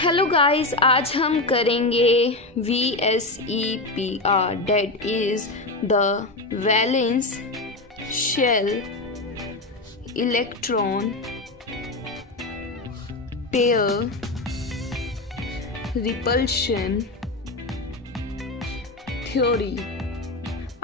Hello guys, आज हम करेंगे VSEPR, that is the valence shell electron pair repulsion theory.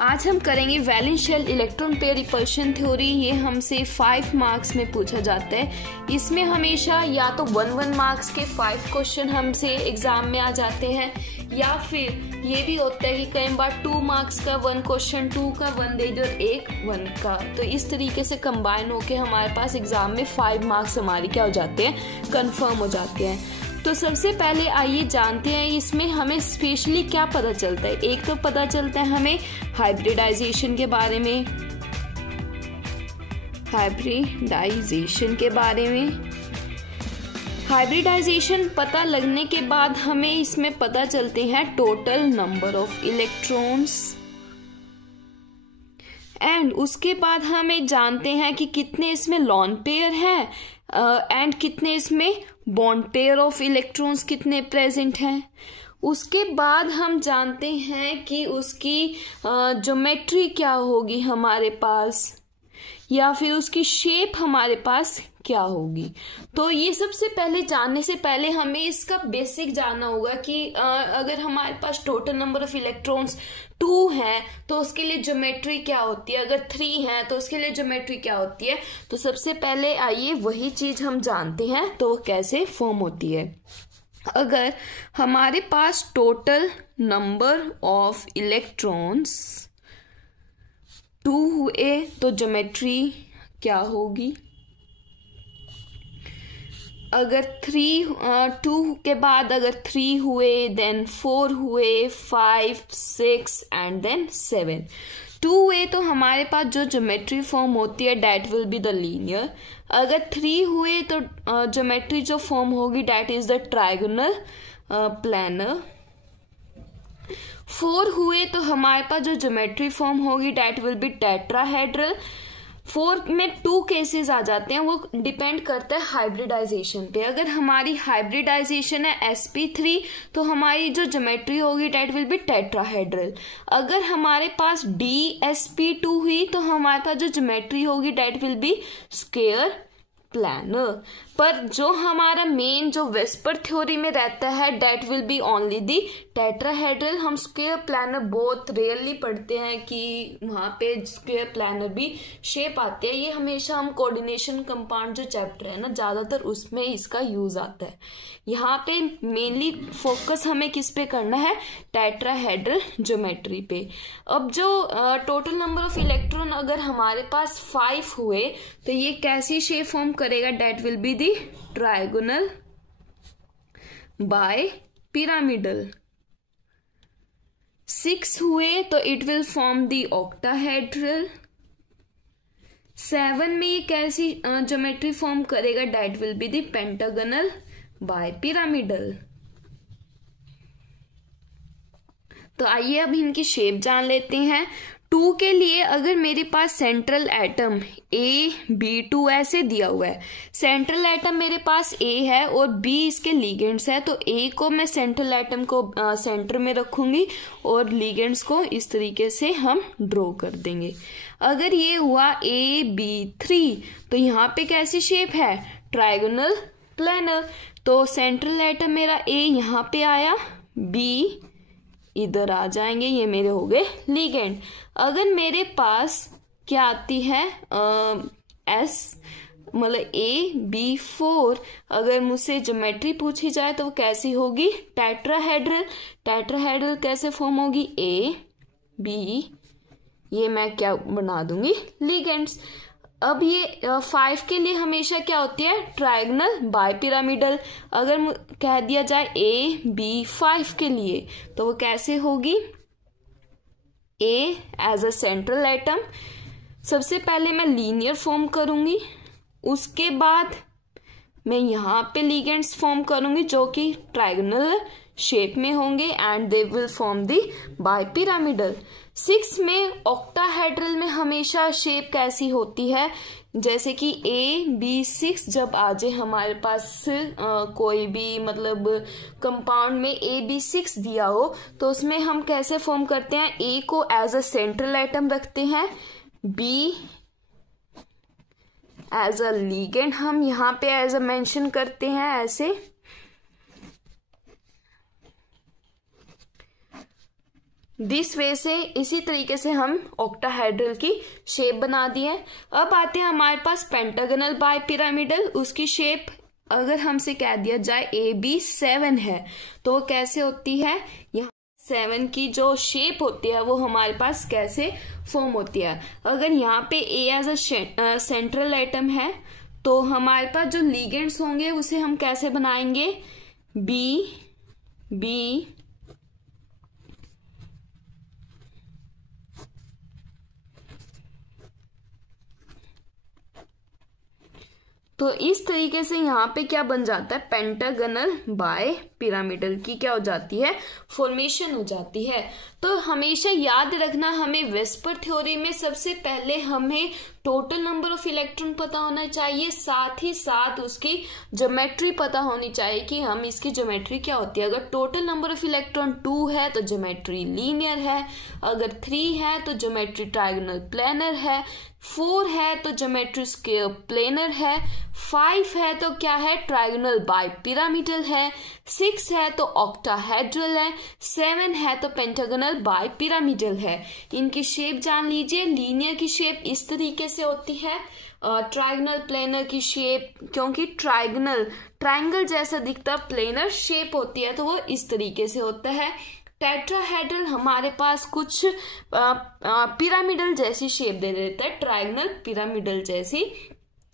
आज हम करेंगे valence shell electron pair repulsion theory. ये हमसे 5 मार्क्स में पूछा जाता है। इसमें हमेशा या तो 1 मार्क्स के 5 क्वेश्चन हमसे एग्जाम में आ जाते हैं, या फिर ये भी होता है कि कई बार 2 मार्क्स का 1 क्वेश्चन, 2 का 1 दे दो और 1 1 का। तो इस तरीके से कंबाइन होके हमारे पास एग्जाम में 5 मार्क्स हमारे क्या हो जाते हैं, कंफर्म हो जाते हैं। तो सबसे पहले आइए जानते हैं इसमें हमें स्पेशली क्या पता चलता है। एक तो पता चलता है हमें हाइब्रिडाइजेशन के बारे में, हाइब्रिडाइजेशन पता लगने के बाद हमें इसमें पता चलते हैं total number of electrons, and उसके बाद हमें जानते हैं कि कितने इसमें लॉन पेयर है एंड कितने इसमें बॉन्ड पेयर ऑफ इलेक्ट्रॉन्स कितने प्रेजेंट हैं। उसके बाद हम जानते हैं कि उसकी ज्योमेट्री क्या होगी हमारे पास, या फिर उसकी शेप हमारे पास क्या होगी। तो ये सबसे पहले जानने से पहले हमें इसका बेसिक जानना होगा कि अगर हमारे पास टोटल नंबर ऑफ इलेक्ट्रॉन्स 2 है तो उसके लिए ज्योमेट्री क्या होती है, अगर 3 है तो उसके लिए ज्योमेट्री क्या होती है। तो सबसे पहले आइए वही चीज हम जानते हैं तो वो कैसे फॉर्म होती है। अगर हमारे पास टोटल नंबर ऑफ इलेक्ट्रॉन्स 2 हुए तो ज्योमेट्री क्या होगी। अगर 2 के बाद अगर 3 हुए, देन 4 हुए, 5, 6 एंड देन 7। 2 हुए तो हमारे पास जो ज्योमेट्री फॉर्म होती है that will be the linear. अगर 3 हुए तो ज्योमेट्री जो फॉर्म होगी that is the trigonal planar. 4 हुए तो हमारे पास जो ज्योमेट्री फॉर्म होगी डेट विल बी टेट्राहेड्रल। 4 में 2 केसेस आ जाते हैं, वो डिपेंड करता है हाइब्रिडाइजेशन पे। अगर हमारी हाइब्रिडाइजेशन है sp3 तो हमारी जो ज्योमेट्री होगी डेट विल बी टेट्राहेड्रल। अगर हमारे पास dsp2 हुई तो हमारे पास जो ज्योमेट्री होगी that will be square planar. पर जो हमारा मेन जो वेस्पर थ्योरी में रहता है that will be only the tetrahedral. हम स्क्वायर प्लानर बहुत रेयरली पढ़ते हैं कि वहां पे स्क्वायर प्लानर भी शेप आते हैं। ये हमेशा हम कोऑर्डिनेशन कंपाउंड जो चैप्टर है ना, ज्यादातर उसमें इसका यूज आता है। यहाँ पे मेनली फोकस हमें किस पे करना है, टेट्राहेड्रल ज्योमेट्री पे। अब जो टोटल नंबर ऑफ इलेक्ट्रॉन अगर हमारे पास 5 हुए तो ये कैसी शेप फॉर्म करेगा, that will be the trigonal bipyramidal. 6 हुए तो it will form the octahedral. 7 में ये कैसी ज्योमेट्री फॉर्म करेगा, that will be the pentagonal bipyramidal. तो आइए अब इनकी शेप जान लेते हैं। 2 के लिए अगर मेरे पास सेंट्रल एटम A, B2 ऐसे दिया हुआ है, सेंट्रल एटम मेरे पास A है और B इसके लिगेंड्स है, तो A को मैं सेंट्रल एटम को सेंटर में रखूंगी और लिगेंड्स को इस तरीके से हम ड्रॉ कर देंगे। अगर ये हुआ AB3 तो यहाँ पे कैसी शेप है, ट्रायगोनल प्लानर। तो सेंट्रल एटम मेरा A यहाँ पे आया, B इधर आ जाएंगे, ये मेरे हो गए लिगेंड। अगर मेरे पास क्या आती है S मतलब AB4, अगर मुझसे ज्योमेट्री पूछी जाए तो वो कैसी होगी, टेट्राहेड्रल। टेट्राहेड्रल कैसे फॉर्म होगी, AB, ये मैं क्या बना दूंगी, लिगेंड्स। अब ये 5 के लिए हमेशा क्या होती है, ट्रायगोनल बाय पिरामिडल। अगर कह दिया जाए AB5 के लिए तो वो कैसे होगी, A as a central atom. सबसे पहले मैं लीनियर फॉर्म करूंगी, उसके बाद मैं यहाँ पे लिगेंड्स फॉर्म करूंगी जो कि ट्रायगोनल शेप में होंगे and they will form the bipyramidal. 6 में ऑक्टाहेड्रल में हमेशा शेप कैसी होती है, जैसे कि AB6 जब आ जाए हमारे पास कोई भी मतलब कंपाउंड में AB6 दिया हो तो उसमें हम कैसे फॉर्म करते हैं, A को एज अ सेंट्रल एटम रखते हैं, B एज अ लिगेंड हम यहाँ पे एज अ मेंशन करते हैं ऐसे। दिस वे से इसी तरीके से हम ऑक्टाहेड्रल की शेप बना दी है। अब आते हैं हमारे पास पेंटागनल बाइपिरामिडल। उसकी शेप अगर हमसे कह दिया जाए AB7 है तो वो कैसे होती है, यहाँ 7 की जो शेप होती है वो हमारे पास कैसे फॉर्म होती है। अगर यहाँ पे A as a central atom है तो हमारे पास जो लिगेंड्स होंगे उसे हम कैसे बनाएंगे, B तो इस तरीके से यहाँ पे क्या बन जाता है, पेंटागनल बाय पिरामिडल की क्या हो जाती है, फॉर्मेशन हो जाती है। तो हमेशा याद रखना हमें वेस्पर थ्योरी में सबसे पहले हमें टोटल नंबर ऑफ इलेक्ट्रॉन पता होना चाहिए, साथ ही साथ उसकी ज्योमेट्री पता होनी चाहिए कि हम इसकी ज्योमेट्री क्या होती है। अगर टोटल नंबर ऑफ इलेक्ट्रॉन 2 है तो ज्योमेट्री लीनियर है, अगर 3 है तो ज्योमेट्री ट्रायंगुलर प्लेनर है, 4 है तो ज्योमेट्री स्क्वायर प्लेनर है, 5 है तो क्या है, ट्रायंगुलर बाइपिरामिडल है, 6 है तो ऑक्टाहेड्रल है, 7 है तो पेंटागनल बाइपिरामिडल है। इनकी शेप जान लीजिए। लीनियर की शेप इस तरीके से होती है, ट्रायंगुलर प्लेनर की शेप, क्योंकि ट्रायंगल जैसा दिखता प्लेनर शेप होती है तो वो इस तरीके से होता है। टेट्राहेड्रल हमारे पास कुछ पिरामिडल जैसी शेप दे देता है, ट्रायंगुलर पिरामिडल जैसी।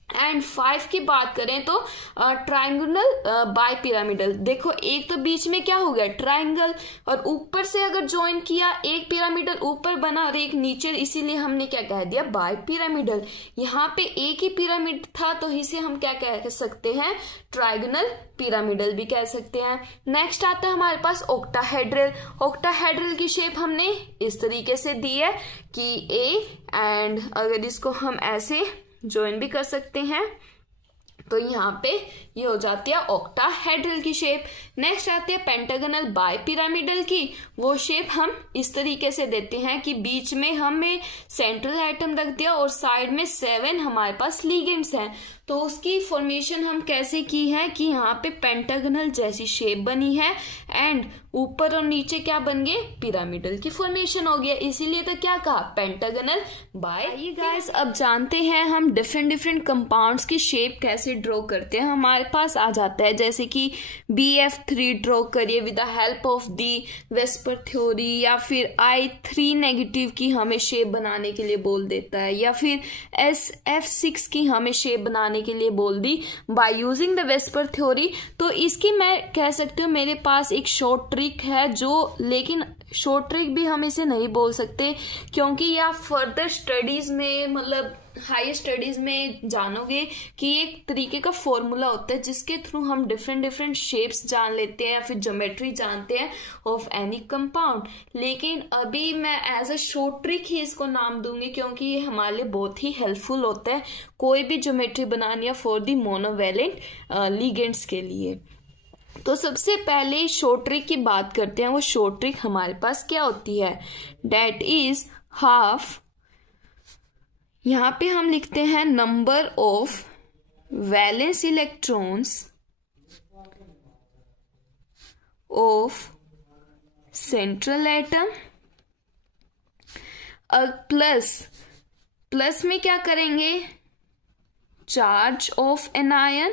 एंड 5 की बात करें तो ट्रायंगुलर बाइपिरामिडल। देखो एक तो बीच में क्या हो गया, ट्रायंगल, और ऊपर से अगर ज्वाइन किया एक पिरामिडल ऊपर बना और एक नीचे, इसीलिए हमने क्या कह दिया, बाइपिरामिडल। यहाँ पे एक ही पिरामिड था तो इसे हम क्या कह सकते हैं, ट्रायंगुलर पिरामिडल भी कह सकते हैं। नेक्स्ट आता है हमारे पास ऑक्टाहेड्रल। ऑक्टाहेड्रल की शेप हमने इस तरीके से दी है कि A, एंड अगर इसको हम ऐसे ज्वाइन भी कर सकते हैं तो यहाँ पे ये हो जाती है ऑक्टाहेड्रल की शेप। नेक्स्ट आती है पेंटागनल बाइपिरामिडल की। वो शेप हम इस तरीके से देते हैं कि बीच में हमें सेंट्रल एटम रख दिया और साइड में 7 हमारे पास लिगेंड्स हैं। तो उसकी फॉर्मेशन हम कैसे की है कि यहाँ पे पेंटागनल जैसी शेप बनी है एंड ऊपर और नीचे क्या बन गए, पिरामिडल की फॉर्मेशन हो गया, इसीलिए तो क्या कहा, पेंटागनल बाय। ये गाइस अब जानते हैं हम डिफरेंट कंपाउंड्स की शेप कैसे ड्रॉ करते हैं। हमारे पास आ जाता है जैसे कि BF3 ड्रॉ करिए with the help of the VSEPR theory, या फिर I3 नेगेटिव की हमें शेप बनाने के लिए बोल देता है, या फिर SF6 की हमें शेप बनाने के लिए बोल दी by using the VSEPR theory. तो इसकी मैं कह सकती हूँ मेरे पास एक शॉर्ट ट्रिक है, जो लेकिन शॉर्ट ट्रिक भी हम इसे नहीं बोल सकते क्योंकि या फर्दर स्टडीज में मतलब हायर स्टडीज में जानोगे कि एक तरीके का फॉर्मूला होता है जिसके थ्रू हम डिफरेंट शेप्स जान लेते हैं या फिर ज्योमेट्री जानते हैं ऑफ एनी कंपाउंड। लेकिन अभी मैं एज अ शॉर्ट ट्रिक ही इसको नाम दूंगी क्योंकि ये हमारे लिए बहुत ही हेल्पफुल होता है कोई भी ज्योमेट्री बनानी है फॉर दी मोनोवैलेंट लिगेंड्स के लिए। तो सबसे पहले शॉर्ट ट्रिक की बात करते हैं। वो शॉर्ट ट्रिक हमारे पास क्या होती है, डेट इज हाफ, यहां पे हम लिखते हैं number of valence electrons of central atom, plus में क्या करेंगे, charge of anion,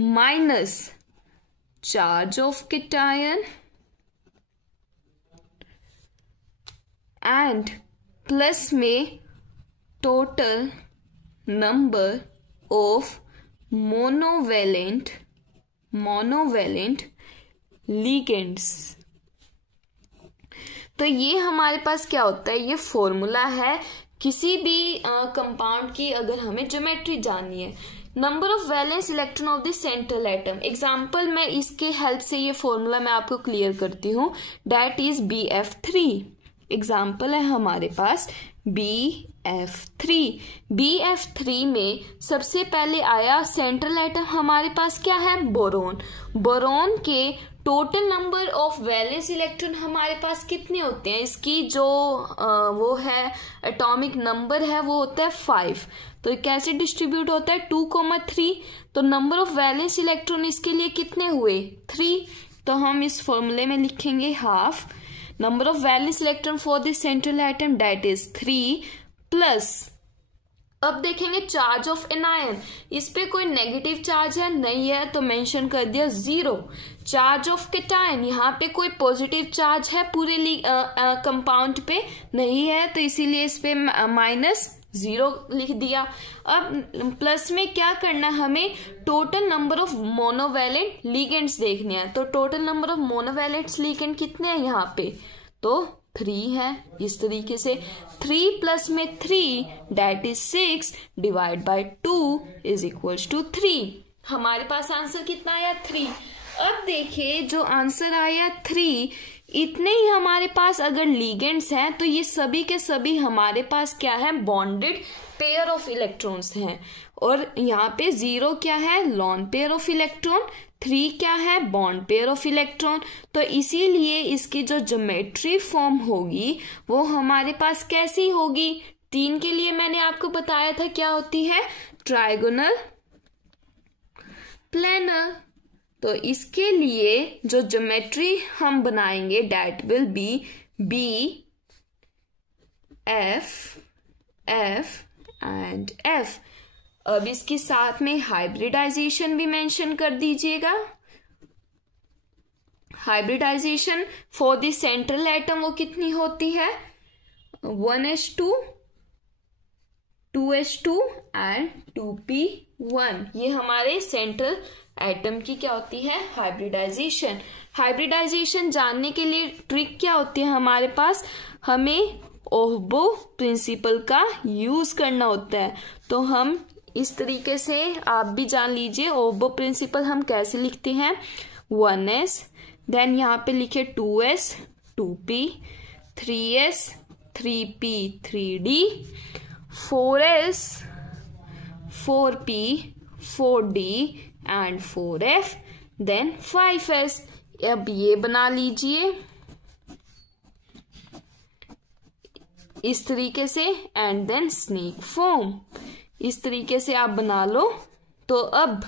minus charge of cation, and plus में total number of monovalent ligands. तो ये हमारे पास क्या होता है, ये फॉर्मूला है किसी भी कंपाउंड की अगर हमें ज्योमेट्री जाननी है। Number of valence electron of the central atom, example मैं इसके हेल्प से ये फॉर्मूला मैं आपको क्लियर करती हूँ, डेट इज BF3 एग्जाम्पल है हमारे पास BF3। BF3 में सबसे पहले आया सेंट्रल एटम हमारे पास क्या है, बोरोन। बोरोन के total number of valence electron हमारे पास कितने होते हैं, इसकी जो वो है एटॉमिक नंबर है वो होता है 5। तो कैसे डिस्ट्रीब्यूट होता है 2,3। तो नंबर ऑफ वैलेंस इलेक्ट्रॉन इसके लिए कितने हुए 3। तो हम इस फॉर्मूले में लिखेंगे half number of valence electron for this central atom that is 3 plus, अब देखेंगे चार्ज ऑफ एनायन, इस पे कोई नेगेटिव चार्ज है नहीं है तो मेंशन कर दिया 0। चार्ज ऑफ कैटायन, यहाँ पे कोई पॉजिटिव चार्ज है पूरे कंपाउंड पे नहीं है तो इसीलिए इस पे -0 लिख दिया। अब प्लस में क्या करना है, हमें total number of monovalent ligands देखने हैं। तो total number of monovalent ligand कितने हैं यहाँ पे, तो 3 है। इस तरीके से 3 प्लस में 3 that is 6 divide by 2 is equals to 3। हमारे पास आंसर कितना आया 3। अब देखिए जो आंसर आया 3, इतने ही हमारे पास अगर लिगेंड्स हैं तो ये सभी के सभी हमारे पास क्या है, बॉन्डेड पेयर ऑफ इलेक्ट्रॉन्स हैं। और यहाँ पे 0 क्या है, लॉन पेयर ऑफ इलेक्ट्रॉन, 3 क्या है, बॉन्ड पेयर ऑफ इलेक्ट्रॉन। तो इसीलिए इसकी जो ज्योमेट्री फॉर्म होगी वो हमारे पास कैसी होगी, 3 के लिए मैंने आपको बताया था क्या होती है, ट्राइगोनल प्लेनर। तो इसके लिए जो ज्योमेट्री हम बनाएंगे that will B B, F, F and F। अब इसके साथ में हाइब्रिडाइजेशन भी मेंशन कर दीजिएगा। Hybridization for the central atom वो कितनी होती है, 1s2 2s2 एंड 2p1। ये हमारे सेंट्रल एटम की क्या होती है, हाइब्रिडाइजेशन। हाइब्रिडाइजेशन जानने के लिए ट्रिक क्या होती है हमारे पास, हमें ओहबो प्रिंसिपल का यूज करना होता है। तो हम इस तरीके से आप भी जान लीजिए ओहबो प्रिंसिपल हम कैसे लिखते हैं, 1s, देन यहाँ पे लिखे 2s 2p, 3s 3p 3d, 4s 4p 4d and 4f, then 5s। अब ये बना लीजिए इस तरीके से एंड देन स्नेक फॉर्म, इस तरीके से आप बना लो। तो अब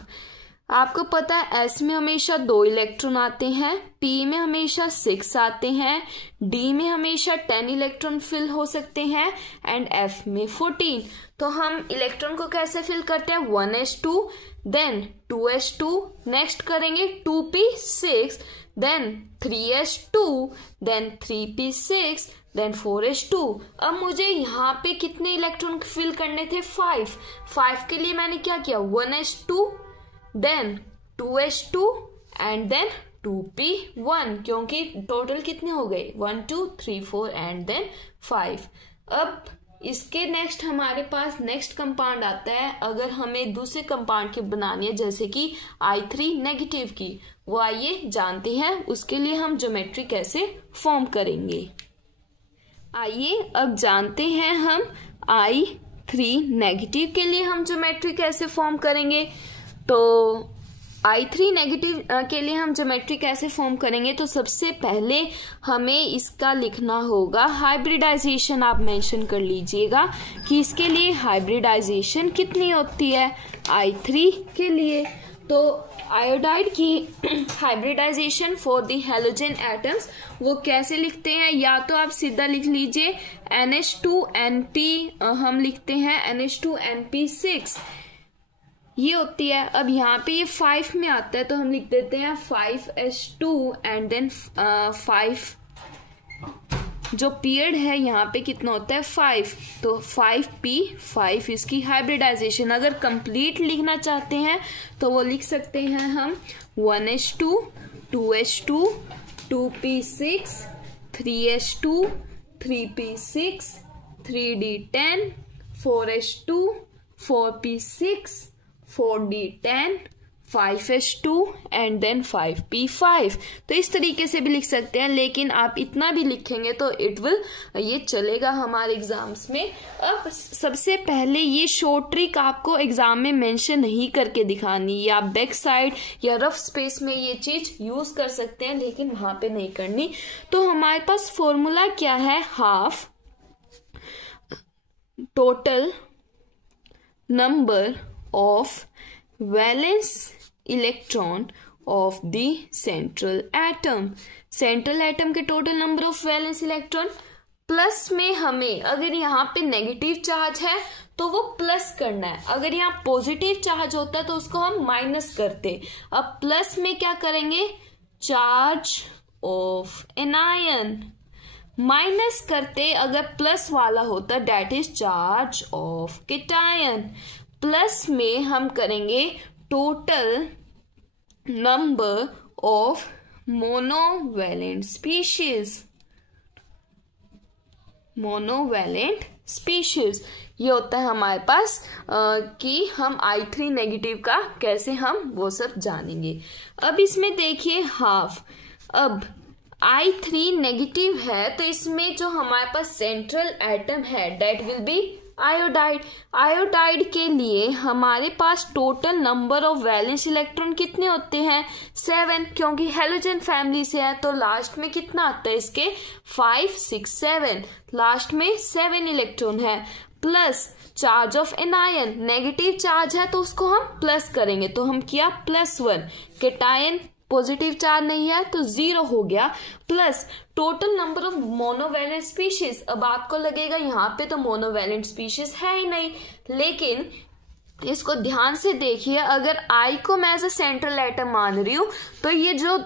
आपको पता है S में हमेशा 2 इलेक्ट्रॉन आते हैं, P में हमेशा 6 आते हैं, D में हमेशा 10 इलेक्ट्रॉन फिल हो सकते हैं एंड F में 14। तो हम इलेक्ट्रॉन को कैसे फिल करते हैं, 1s2 देन 2s2, नेक्स्ट करेंगे 2p6 then 3s2 then 3p6 then 4s2। अब मुझे यहाँ पे कितने इलेक्ट्रॉन फिल करने थे, 5 के लिए मैंने क्या किया, 1s2 then 2s2 and then 2p1, क्योंकि टोटल कितने हो गए 1 2 3 4 एंड देन 5। अब इसके नेक्स्ट हमारे पास नेक्स्ट कंपाउंड आता है, अगर हमें दूसरे कंपाउंड की बनानी है जैसे कि I3 नेगेटिव की, वो आइए जानते हैं उसके लिए हम ज्योमेट्री कैसे फॉर्म करेंगे। आइए अब जानते हैं हम I3 नेगेटिव के लिए हम ज्योमेट्री कैसे फॉर्म करेंगे। तो I3 नेगेटिव के लिए हम ज्योमेट्री कैसे फॉर्म करेंगे, तो सबसे पहले हमें इसका लिखना होगा हाइब्रिडाइजेशन। आप मेंशन कर लीजिएगा कि इसके लिए हाइब्रिडाइजेशन कितनी होती है I3 के लिए। तो आयोडाइड की hybridization for the halogen atoms वो कैसे लिखते हैं, या तो आप सीधा लिख लीजिए NH2NP, हम लिखते हैं NH2NP6 ये होती है। अब यहाँ पे ये 5 में आता है तो हम लिख देते हैं 5s2 एंड देन 5, जो पीरियड है यहाँ पे कितना होता है 5, तो 5p5 इसकी हाइब्रिडाइजेशन। अगर कंप्लीट लिखना चाहते हैं तो वो लिख सकते हैं हम 1s2 2s2 2p6 3s2 3p6 3d10 4s2 4p6 4d10 5s2 and then 5p5। तो इस तरीके से भी लिख सकते हैं, लेकिन आप इतना भी लिखेंगे तो ये चलेगा हमारे एग्जाम्स में। अब सबसे पहले ये शॉर्ट ट्रिक आपको एग्जाम में मेंशन नहीं करके दिखानी, या आप बैक साइड या रफ स्पेस में ये चीज यूज कर सकते हैं, लेकिन वहां पे नहीं करनी। तो हमारे पास फॉर्मूला क्या है, half total number of valence electron of the central atom. Central atom के total number of valence electron, plus में हमें अगर यहाँ पे नेगेटिव चार्ज है तो वो प्लस करना है, अगर यहाँ पॉजिटिव चार्ज होता है तो उसको हम माइनस करते। अब प्लस में क्या करेंगे, charge of anion, minus करते अगर प्लस वाला होता that is charge of cation. Plus में हम करेंगे total number of monovalent species, monovalent species. ये होता है हमारे पास कि हम I3 नेगेटिव का कैसे हम वो सब जानेंगे। अब इसमें देखिए हाफ, अब I3 नेगेटिव है तो इसमें जो हमारे पास सेंट्रल एटम है that will be iodide. Iodide के लिए हमारे पास total number of valence electron कितने होते हैं, 7, क्योंकि हेलोजन फैमिली से है तो लास्ट में कितना आता है इसके, 5, 6, 7, लास्ट में 7 इलेक्ट्रॉन है। Plus charge of anion, negative charge है तो उसको हम प्लस करेंगे, तो हम किया +1। केटायन पॉजिटिव चार्ज नहीं है तो 0 हो गया। Plus total number of monovalent species, अब आपको लगेगा यहाँ पे तो मोनोवैलेंट स्पीशीज है ही नहीं, लेकिन इसको ध्यान से देखिए, अगर I को मैं एज अ सेंट्रल एटम मान रही हूँ तो ये जो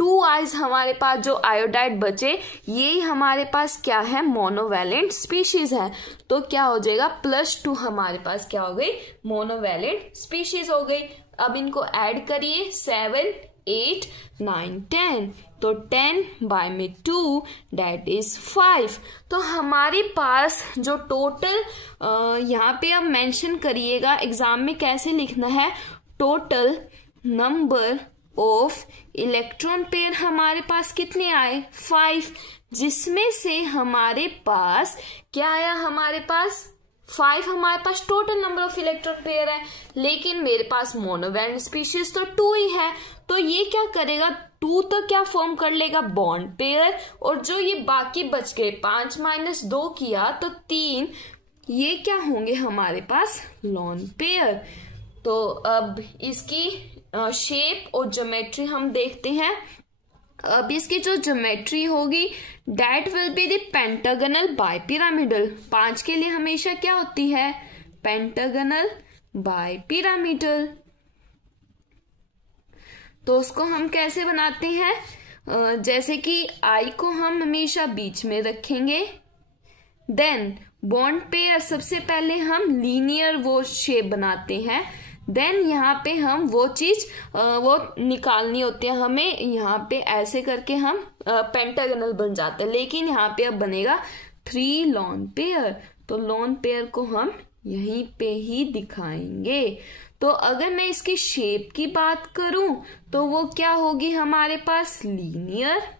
2 आइज हमारे पास जो आयोडाइड बचे, ये हमारे पास क्या है, मोनोवैलेंट स्पीशीज है। तो क्या हो जाएगा, +2 हमारे पास क्या हो गई, मोनोवैलेंट स्पीशीज हो गई। अब इनको ऐड करिए, 7, 8, 9, 10, तो 10 बाय में 2 दैट इज 5। तो हमारे पास जो टोटल यहाँ पे अब मेंशन करिएगा एग्जाम में कैसे लिखना है, total number of electron pair हमारे पास कितने आए, 5, जिसमें से हमारे पास क्या आया, हमारे पास 5 हमारे पास total number of electron pair है, लेकिन मेरे पास मोनोवैलेंट स्पीशीज तो 2 ही है। तो ये क्या करेगा, 2 तो क्या फॉर्म कर लेगा, बॉन्ड पेयर, और जो ये बाकी बच गए 5 - 2 किया तो 3, ये क्या होंगे हमारे पास, लोन पेयर। तो अब इसकी शेप और ज्योमेट्री हम देखते हैं। अब इसकी जो ज्योमेट्री होगी that will be the pentagonal bipyramidal. 5 के लिए हमेशा क्या होती है, पेंटागनल बाइपिरामिडल। तो उसको हम कैसे बनाते हैं, जैसे कि I को हम हमेशा बीच में रखेंगे, देन बॉन्ड पेयर सबसे पहले हम लीनियर वो शेप बनाते हैं, देन यहाँ पे हम वो चीज वो निकालनी होती है हमें, यहाँ पे ऐसे करके हम पेंटागनल बन जाते हैं, लेकिन यहाँ पे अब बनेगा 3 लोन पेयर। तो लोन पेयर को हम यहीं पे ही दिखाएंगे। तो अगर मैं इसकी शेप की बात करूं तो वो क्या होगी हमारे पास, लीनियर।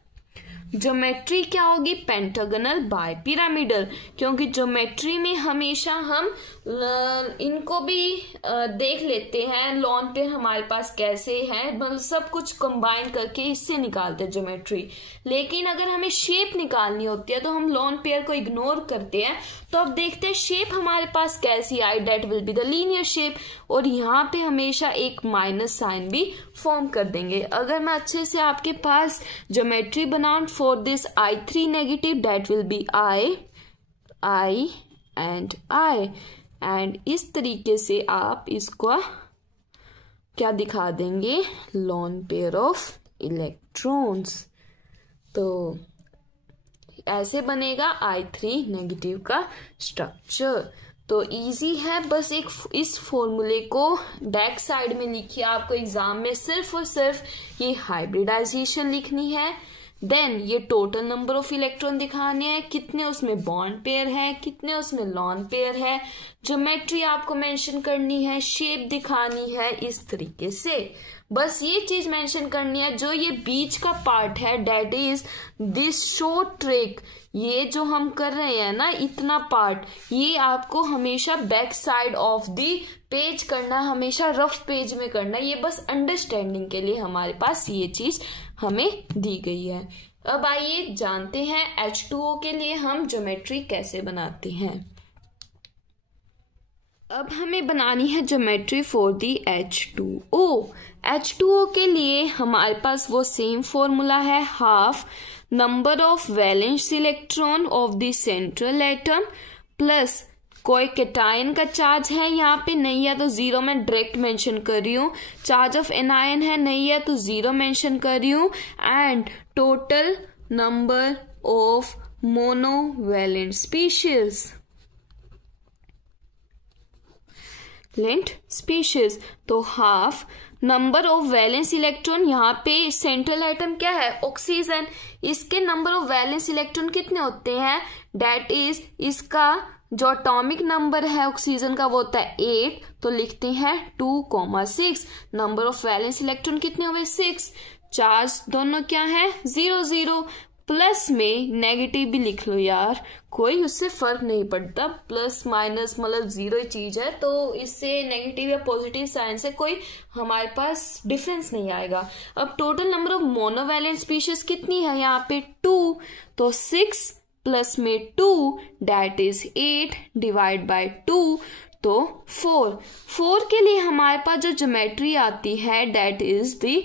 ज्योमेट्री क्या होगी, पेंटागनल बाइपिरामिडल, क्योंकि ज्योमेट्री में हमेशा हम इनको भी देख लेते हैं, लॉन पेयर हमारे पास कैसे है, मतलब सब कुछ कंबाइन करके इससे निकालते हैं ज्योमेट्री। लेकिन अगर हमें शेप निकालनी होती है तो हम लॉन पेयर को इग्नोर करते हैं। तो अब देखते हैं शेप हमारे पास कैसी आई, that will be the linear shape, और यहाँ पे हमेशा एक माइनस साइन भी फॉर्म कर देंगे। अगर मैं अच्छे से आपके पास ज्योमेट्री बनाऊं for this I3 negative, that will be I and I, and इस तरीके से आप इसको क्या दिखा देंगे, लोन पेयर ऑफ इलेक्ट्रॉन्स। तो ऐसे बनेगा I3 नेगेटिव का स्ट्रक्चर। तो इजी है, बस एक इस फॉर्मूले को बैक साइड में लिखिए। आपको एग्जाम में सिर्फ और सिर्फ ये हाइब्रिडाइजेशन लिखनी है, देन ये टोटल नंबर ऑफ इलेक्ट्रॉन दिखाने हैं, कितने उसमें बॉन्ड पेयर है, कितने उसमें लॉन पेयर है, ज्योमेट्री आपको मेंशन करनी है, शेप दिखानी है, इस तरीके से बस ये चीज मेंशन करनी है। जो ये बीच का पार्ट है that is this short trick, ये जो हम कर रहे हैं ना इतना पार्ट, ये आपको हमेशा back side of the page करना, हमेशा रफ पेज में करना। ये बस अंडरस्टैंडिंग के लिए हमारे पास ये चीज हमें दी गई है। अब आइए जानते हैं H2O के लिए हम ज्योमेट्री कैसे बनाते हैं। अब हमें बनानी है geometry for the H2O। H2O के लिए हमारे पास वो सेम फॉर्मूला है, half number of valence electron of the central atom plus कोई कैटायन का चार्ज है यहाँ पे नहीं है तो जीरो मैं डायरेक्ट मेंशन कर रही हूँ, चार्ज ऑफ एनायन है नहीं है तो जीरो मेंशन कर रही हूँ, and total number of monovalent species species. तो half number of valence electron, यहाँ पे सेंट्रल एटम क्या है ऑक्सीजन, इसके नंबर ऑफ वैलेंस इलेक्ट्रॉन कितने होते हैं, दैट इज इसका जो एटॉमिक नंबर है ऑक्सीजन का वो होता है 8, तो लिखते हैं 2,6। नंबर ऑफ वैलेंस इलेक्ट्रॉन कितने हुए 6, चार्ज दोनों क्या है 0 0, प्लस में नेगेटिव भी लिख लो यार, कोई उससे फर्क नहीं पड़ता, प्लस माइनस मतलब जीरो ही चीज है, तो इससे नेगेटिव या पॉजिटिव साइन से कोई हमारे पास डिफरेंस नहीं आएगा। अब total number of monovalent species कितनी है यहाँ पे 2, तो 6 प्लस में 2 दैट इज 8 डिवाइड बाय 2 तो 4 के लिए हमारे पास जो ज्योमेट्री आती है दैट इज द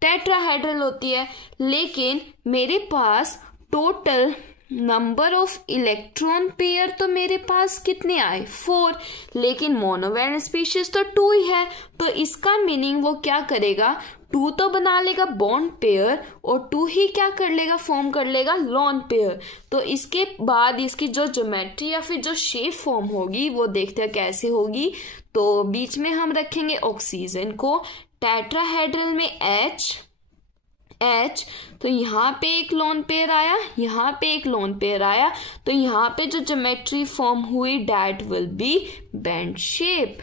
टेट्राहेड्रल होती है, लेकिन मेरे पास total number of electron pair तो मेरे पास कितने आए 4, लेकिन मोनोवैलेंट स्पीशीज तो 2 ही है, तो इसका मीनिंग वो क्या करेगा 2 तो बना लेगा बॉन्ड पेयर और 2 ही क्या कर लेगा फॉर्म कर लेगा लॉन पेयर। तो इसके बाद इसकी जो ज्योमेट्री या फिर जो शेप फॉर्म होगी वो देखते हैं कैसे होगी। तो बीच में हम रखेंगे ऑक्सीजन को, टेट्राहेड्रल में H, तो यहाँ पे एक लोन पेयर आया, यहाँ पे एक लोन पेयर आया, तो यहाँ पे जो ज्योमेट्री फॉर्म हुई that will B band shape.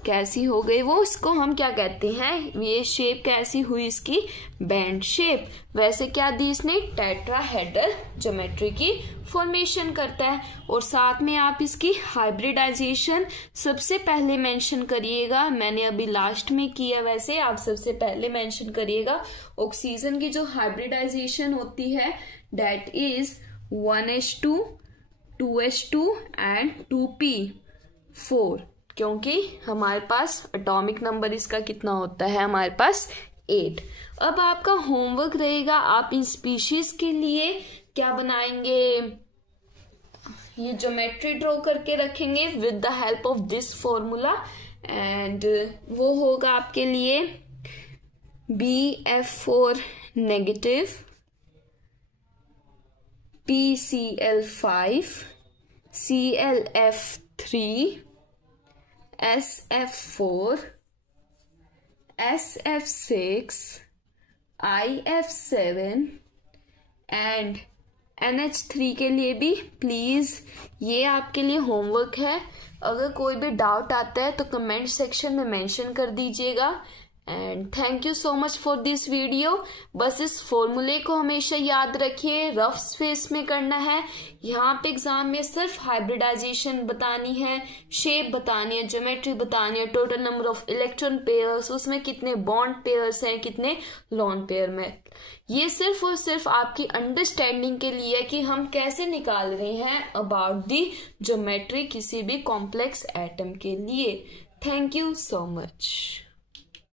कैसी हो गई वो, इसको हम क्या कहते हैं, ये शेप कैसी हुई इसकी बैंड शेप। वैसे क्या दी इसने टेट्राहेड्रल ज्योमेट्री की फॉर्मेशन करता है, और साथ में आप इसकी हाइब्रिडाइजेशन सबसे पहले मेंशन करिएगा, मैंने अभी लास्ट में किया, वैसे आप सबसे पहले मेंशन करिएगा। ऑक्सीजन की जो हाइब्रिडाइजेशन होती है that is 1s2 2s2 and 2p4, क्योंकि हमारे पास एटॉमिक नंबर इसका कितना होता है हमारे पास 8। अब आपका होमवर्क रहेगा, आप इन स्पीशीज के लिए क्या बनाएंगे, ये ज्योमेट्री ड्रॉ करके रखेंगे with the help of this formula, and वो होगा आपके लिए BF4 negative, PCl5, ClF3, SF4, SF6, IF7 and NH3 के लिए भी प्लीज ये आपके लिए होमवर्क है। अगर कोई भी डाउट आता है तो कमेंट सेक्शन में मेंशन कर दीजिएगा। And thank you so much for this video. बस इस फॉर्मूले को हमेशा याद रखिए, रफ स्पेस में करना है। यहाँ पे एग्जाम में सिर्फ हाइब्रिडाइजेशन बतानी है, शेप बतानी है, ज्योमेट्री बतानी है, total number of electron pairs, उसमें कितने बॉन्ड पेयर्स हैं, कितने लॉन पेयर में। ये सिर्फ और सिर्फ आपकी अंडरस्टैंडिंग के लिए कि हम कैसे निकाल रहे हैं अबाउट दी ज्योमेट्री किसी भी कॉम्प्लेक्स एटम के लिए। Thank you so much.